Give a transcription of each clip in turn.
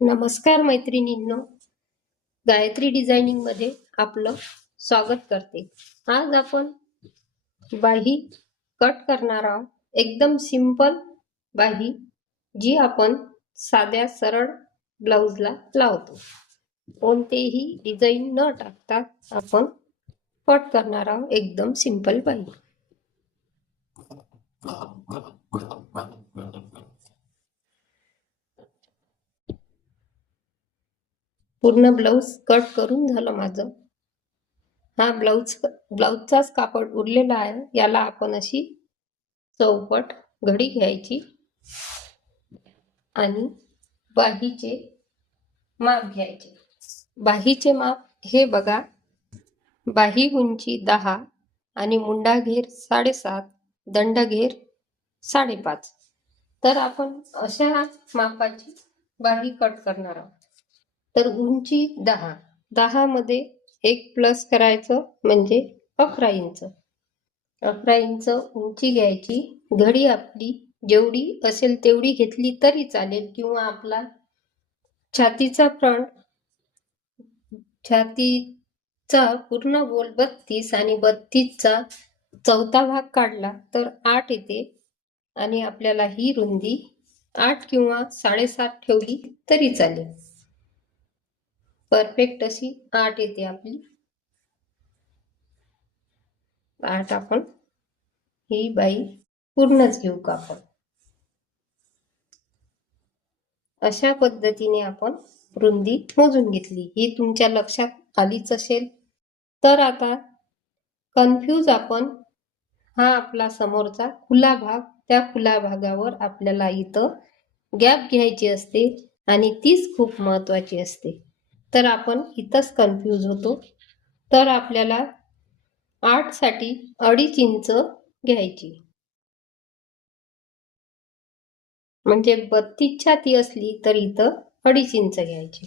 नमस्कार मैत्रिणींनो, गायत्री डिझायनिंग मध्ये आपलं स्वागत करते. आज आपण बाही कट करणार आहोत. एकदम सिंपल बाही जी आपण साध्या सरळ ब्लाउजला लावतो. कोणतेही डिझाईन न टाकता आपण कट करणार आहोत एकदम सिंपल बाही. पूर्ण ब्लाउज कट करून झालं माझं. हा ब्लाउजचाच कापड उरलेला आहे. याला आपण अशी चौपट घडी घ्यायची आणि बाहीचे माप घ्यायचे. बाहीचे माप हे बघा, बाही उंची 10 आणि मुंडा घेर 7.5, दंड घेर 5.5. तर आपण अशा मापाची बाही कट करणार आहोत. तर उंची 10 मध्ये 1 प्लस करायचं म्हणजे 11 इंच. 11 इंच उंची घ्यायची. घडी आपली जेवढी असेल तेवढी घेतली तरी चालेल, किंवा आपला छातीचा फ्रंट, छातीचा पूर्ण गोल 32 आणि 32चा चौथा भाग काढला तर 8 येते. आणि आपल्याला ही रुंदी 8 किंवा 7.5 ठेवली तरी चालेल. परफेक्ट अशी 8 येते आपली. 8 आपण ही बाई पूर्णच घेऊ का आपण. अशा पद्धतीने आपण रुंदी मोजून घेतली. ही तुमच्या लक्षात आलीच असेल. तर आता कन्फ्यूज आपण हा आपला समोरचा खुला भाग, त्या खुल्या भागावर आपल्याला इथं गॅप घ्यायची असते आणि तीच खूप महत्वाची असते. तर आपण इथंच कन्फ्यूज होतो. तर आपल्याला 8 साठी 2.5 इंच घ्यायची. म्हणजे 32 छाती असली तर इथं 2.5 इंच घ्यायचे.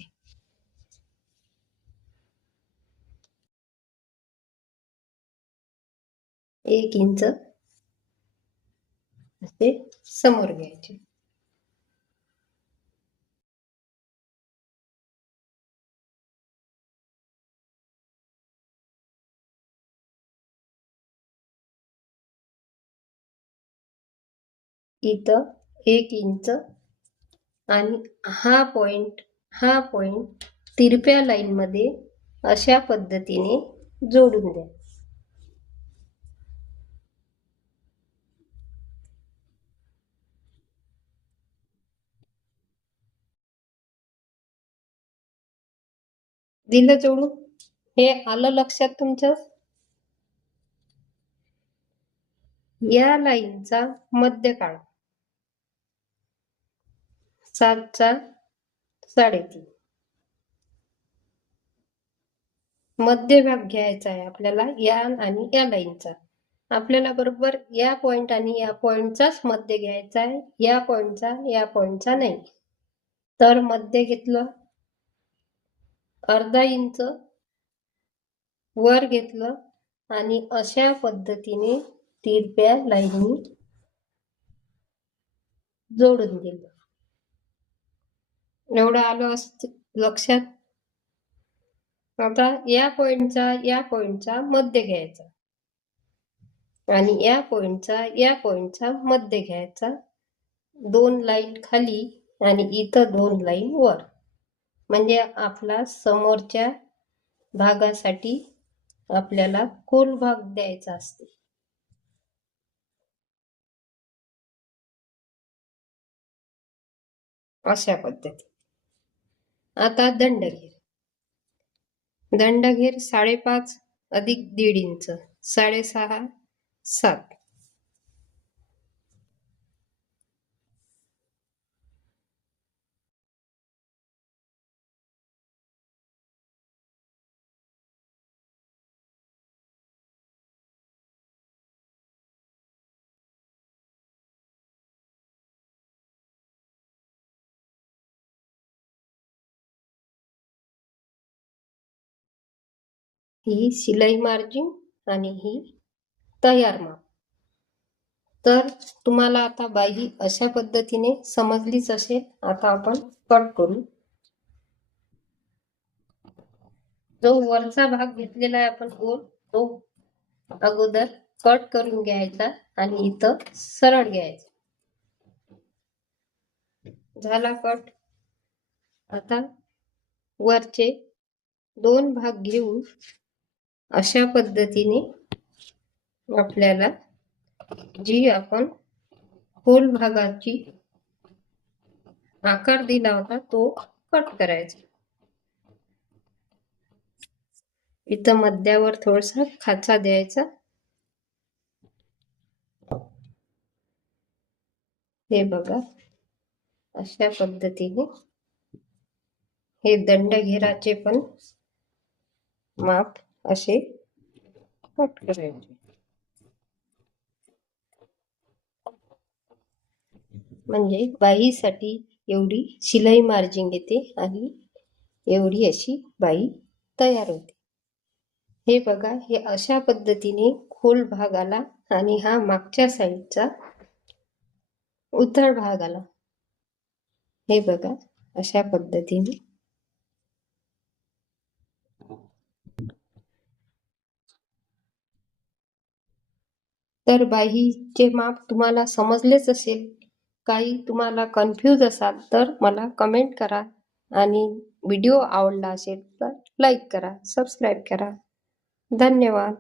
एक इंच असे समोर घ्यायचे. इथं 1 इंच आणि हा पॉइंट तिरप्या लाईन मध्ये अशा पद्धतीने जोडून द्या. दिलं जोडून. हे आलं लक्षात तुमच्या. या लाईनचा मध्य काढा. 7चा 3.5 मध्य भाग घ्यायचा आहे आपल्याला या आणि या लाईनचा. आपल्याला बरोबर या पॉइंट आणि या पॉइंटचाच मध्य घ्यायचा आहे, या पॉइंटचा नाही. तर मध्य घेतलं, अर्धा इंच वर घेतलं आणि अशा पद्धतीने तिरप्या लाईनी जोडून दिलं. एवढं आलं लक्षात. आता या पॉइंटचा मध्य घ्यायचा आणि या पॉइंटचा मध्य घ्यायचा. 2 लाईन खाली आणि इथं 2 लाईन वर. म्हणजे आपला समोरच्या भागासाठी आपल्याला खोल भाग द्यायचा असते. अशा पद्धती. आता दंड घेर 5.5 अधिक 1.5 इंच 6.5 7. ही शिलाई मार्जिन आणि ही तयार माप. तर तुम्हाला आता बाही अशा पद्धतीने समजलीच असेल. आता आपण कट करू. जो वरचा भाग घेतलेला आहे आपण गोल, तो अगोदर कट करून घ्यायचा आणि इथं सरळ घ्यायचा. झाला कट. आता वरचे 2 भाग घेऊन अशा पद्धतीने आपल्याला जी आपण खोल भागाची आकार दिला होता तो कट करायचा. इथं मध्यावर थोडासा खाचा द्यायचा. हे बघा, अशा पद्धतीने हे दंडघेराचे पण माप असे कट करायचे. म्हणजे बाहीसाठी एवढी शिलाई मार्जिन येते आणि एवढी अशी बाही तयार होते. हे बघा, हे अशा पद्धतीने खोल भाग आला आणि हा मागच्या साईडचा उथळ भाग आला. हे बघा, अशा पद्धतीने. तर बाहीचे माप तुम्हाला समजलेच असेल. काही तुम्हाला कन्फ्यूज असाल तर मला कमेंट करा आणि व्हिडिओ आवडला असेल तर लाईक करा, सबस्क्राईब करा. धन्यवाद.